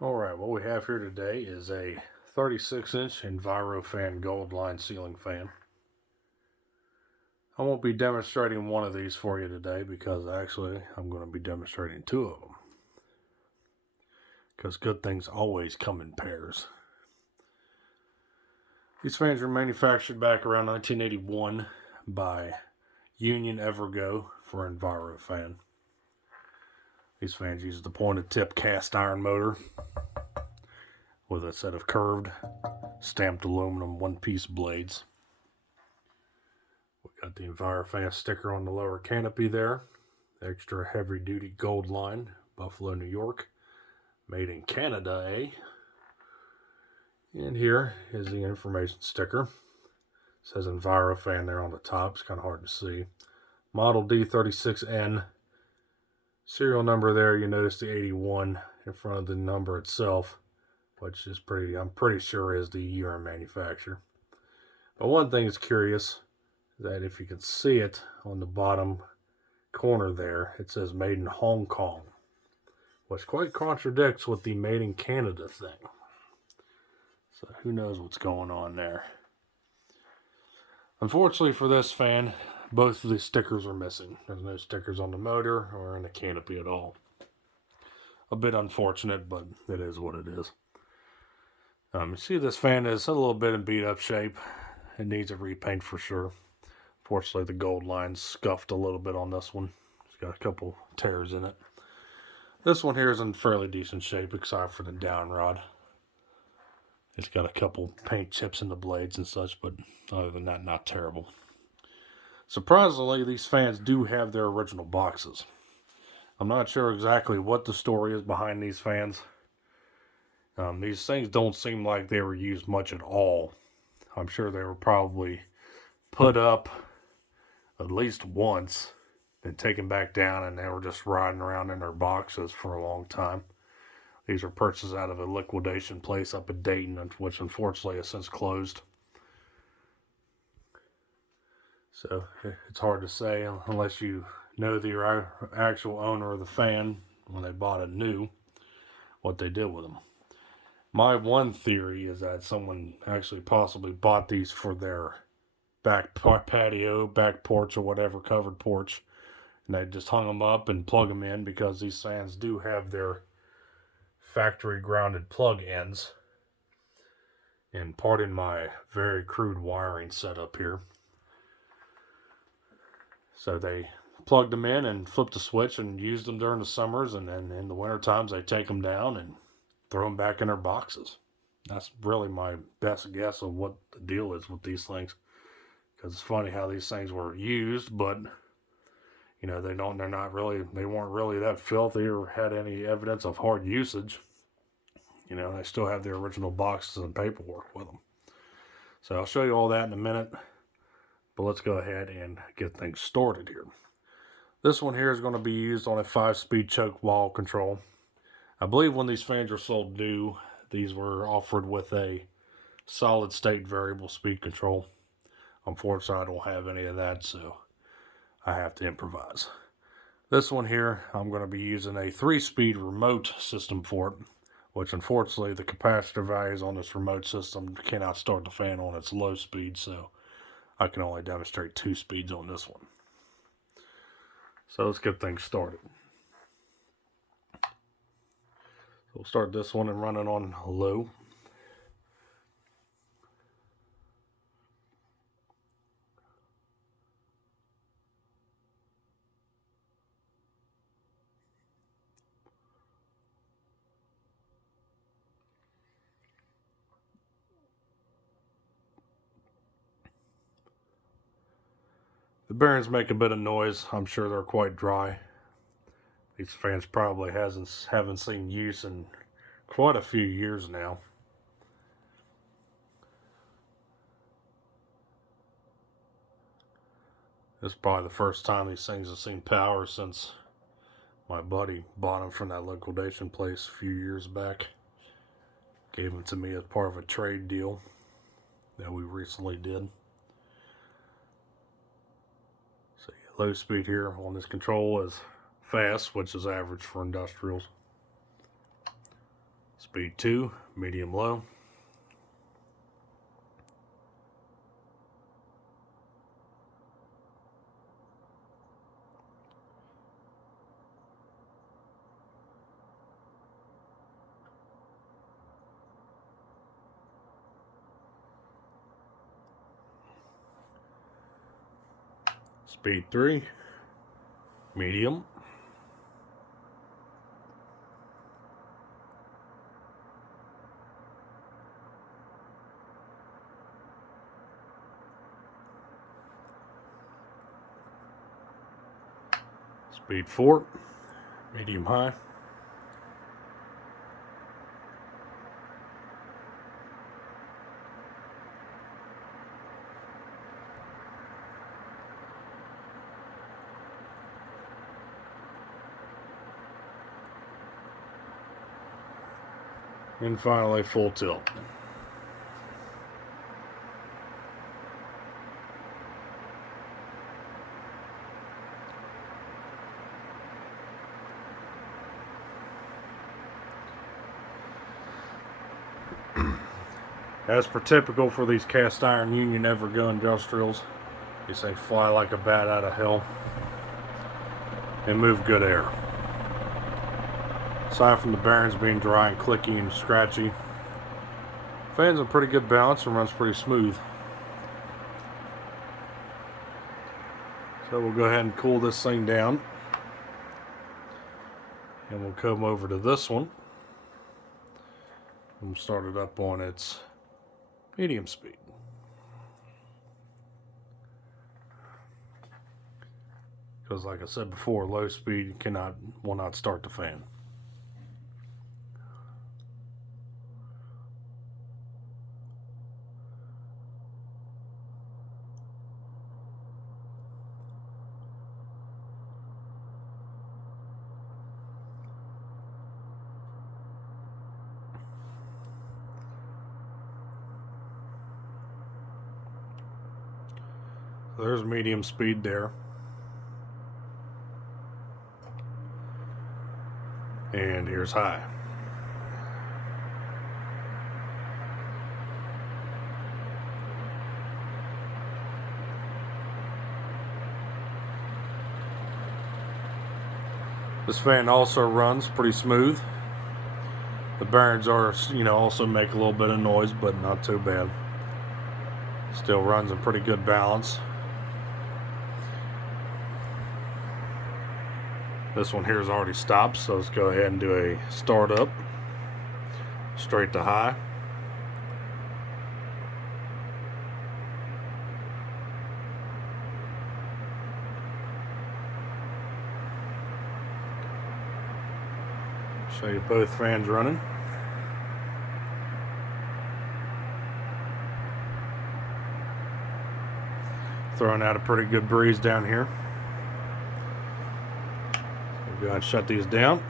Alright, what we have here today is a 36-inch Envirofan gold line ceiling fan. I won't be demonstrating one of these for you today because actually I'm going to be demonstrating two of them. Because good things always come in pairs. These fans were manufactured back around 1981 by Union Evergo for Envirofan. These fans use the pointed tip cast iron motor with a set of curved stamped aluminum one-piece blades. We got the Envirofan sticker on the lower canopy there. Extra heavy-duty gold line, Buffalo, New York. Made in Canada, eh? And here is the information sticker. It says Envirofan there on the top. It's kind of hard to see. Model D36N. Serial number there, you notice the 81 in front of the number itself, which is I'm pretty sure is the year of manufacture. But one thing is curious, that if you can see it on the bottom corner there, it says made in Hong Kong, which quite contradicts with the made in Canada thing. So who knows what's going on there. Unfortunately for this fan, both of the stickers are missing. There's no stickers on the motor or in the canopy at all. A bit unfortunate, but it is what it is. You see this fan is a little bit in beat up shape. It needs a repaint for sure. Fortunately, the gold line's scuffed a little bit on this one. It's got a couple tears in it. This one here is in fairly decent shape, except for the down rod. It's got a couple paint chips in the blades and such, but other than that, not terrible. Surprisingly, these fans do have their original boxes. I'm not sure exactly what the story is behind these fans. These things don't seem like they were used much at all. I'm sure they were probably put up at least once, then taken back down, and they were just riding around in their boxes for a long time. These were purchased out of a liquidation place up in Dayton, which unfortunately has since closed. So it's hard to say unless you know the actual owner of the fan when they bought it new, what they did with them. My one theory is that someone actually possibly bought these for their back patio, back porch, or whatever, covered porch, and they just hung them up and plug them in because these fans do have their factory grounded plug ends. And pardon my very crude wiring setup here. So they plugged them in and flipped the switch and used them during the summers, and then in the winter times they take them down and throw them back in their boxes. That's really my best guess of what the deal is with these things. Because it's funny how these things were used, but they weren't really that filthy or had any evidence of hard usage. They still have their original boxes and paperwork with them. So I'll show you all that in a minute, but let's go ahead and get things started here. This one here is going to be used on a 5-speed choke wall control. I believe when these fans were sold new, these were offered with a solid state variable speed control. Unfortunately, I don't have any of that, so I have to improvise. This one here, I'm going to be using a 3-speed remote system for it, which unfortunately the capacitor values on this remote system cannot start the fan on its low speed, so I can only demonstrate 2 speeds on this one. So let's get things started. So we'll start this one and run it on low. The bearings make a bit of noise. I'm sure they're quite dry. These fans probably haven't seen use in quite a few years now. This is probably the first time these things have seen power since my buddy bought them from that liquidation place a few years back. Gave them to me as part of a trade deal that we recently did. So low speed here on this control is fast, which is average for industrials. Speed 2, medium low. Speed 3, medium. Speed 4, medium high. And finally, full tilt. As per typical for these cast iron Union Evergo industrials, these things fly like a bat out of hell and move good air. Aside from the bearings being dry and clicky and scratchy, fan's in pretty good balance and runs pretty smooth. So we'll go ahead and cool this thing down, and we'll come over to this one and we'll start it up on its medium speed. Because like I said before, low speed will not start the fan. So there's medium speed there. And here's high. This fan also runs pretty smooth. The bearings are, also make a little bit of noise, but not too bad. Still runs in pretty good balance. This one here is already stopped, so let's go ahead and do a start up, straight to high. Show you both fans running. Throwing out a pretty good breeze down here. Go ahead and shut these down.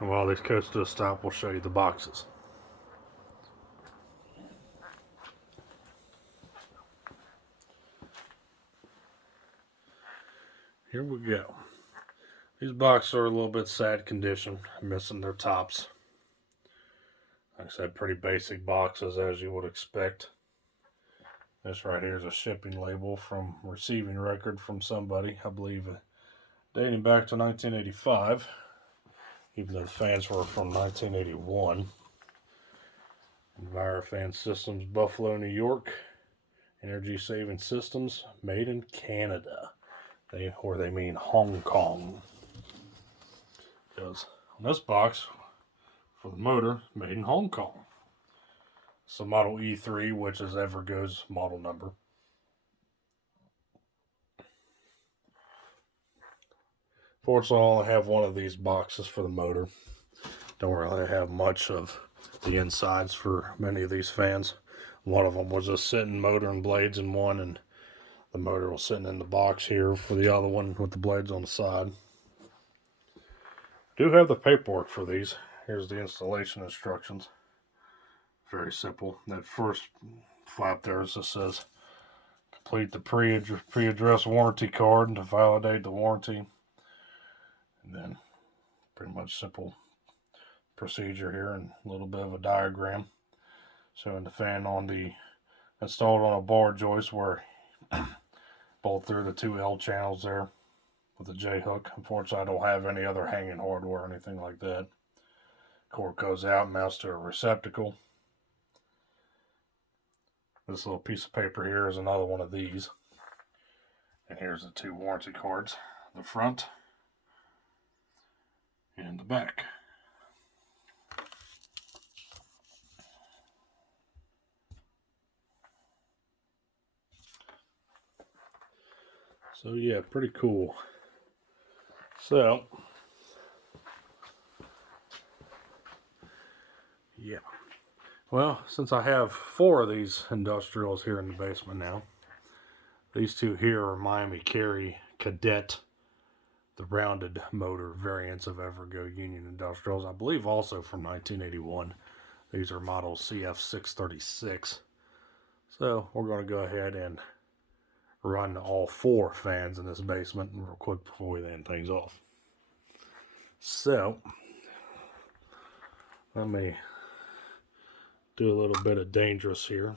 And while these coast to a stop, we'll show you the boxes. Here we go. These boxes are a little bit sad condition, missing their tops. Like I said, pretty basic boxes as you would expect. This right here is a shipping label from receiving record from somebody, I believe, dating back to 1985, even though the fans were from 1981. Envirofan Systems, Buffalo, New York. Energy saving systems made in Canada. They mean Hong Kong. Because on this box, for the motor, made in Hong Kong. It's a Model E3, which is Evergo's model number. Fortunately, I only have one of these boxes for the motor. Don't really have much of the insides for many of these fans. One of them was just sitting motor and blades in one, and the motor was sitting in the box here for the other one with the blades on the side. I do have the paperwork for these. Here's the installation instructions. Very simple. That first flap there just says, complete the pre-address warranty card to validate the warranty. And then pretty much simple procedure here and a little bit of a diagram. Showing the fan on the installed on a bar joist where bolt through the two L channels there with a J hook. Unfortunately, I don't have any other hanging hardware or anything like that. Cord goes out, mounts to a receptacle. This little piece of paper here is another one of these. And here's the two warranty cards, the front and the back. So yeah, pretty cool. So yeah. Well, since I have 4 of these industrials here in the basement now, these two here are Miami Carry Cadet, the rounded motor variants of Evergo Union Industrials. I believe also from 1981. These are model CF636. So we're going to go ahead and run all 4 fans in this basement real quick before we end things off. So let me do a little bit of dangerous here.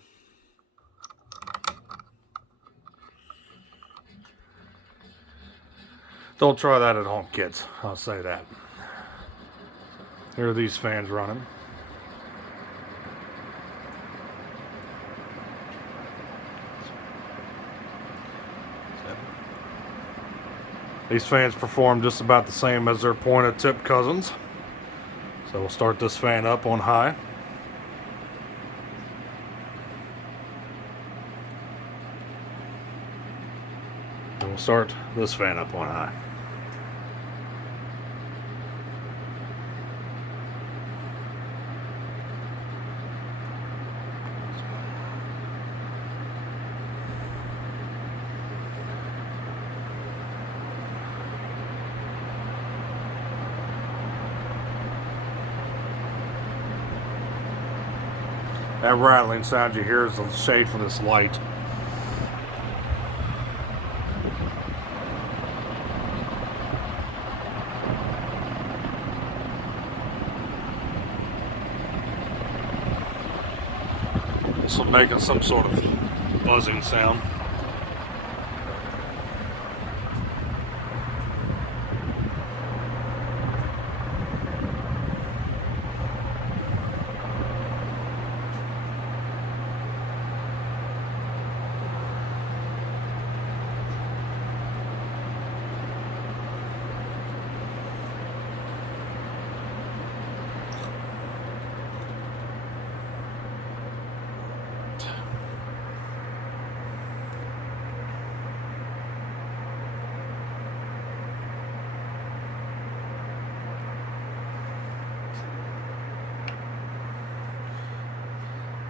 Don't try that at home, kids. I'll say that. Here are these fans running. These fans perform just about the same as their pointed tip cousins. So we'll start this fan up on high. And we'll start this fan up on high. That rattling sound you hear is the shade for this light. This will make some sort of buzzing sound.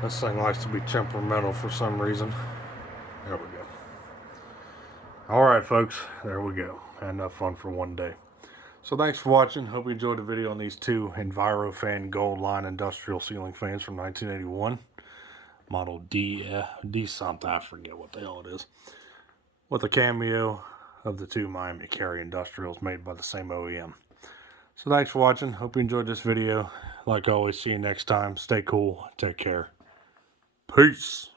This thing likes to be temperamental for some reason. There we go. Alright folks, there we go. Had enough fun for one day. So thanks for watching. Hope you enjoyed the video on these 2 Envirofan Gold Line industrial ceiling fans from 1981. Model D something, I forget what the hell it is. With a cameo of the 2 Miami Carry industrials made by the same OEM. So thanks for watching. Hope you enjoyed this video. Like always, see you next time. Stay cool. Take care. Peace.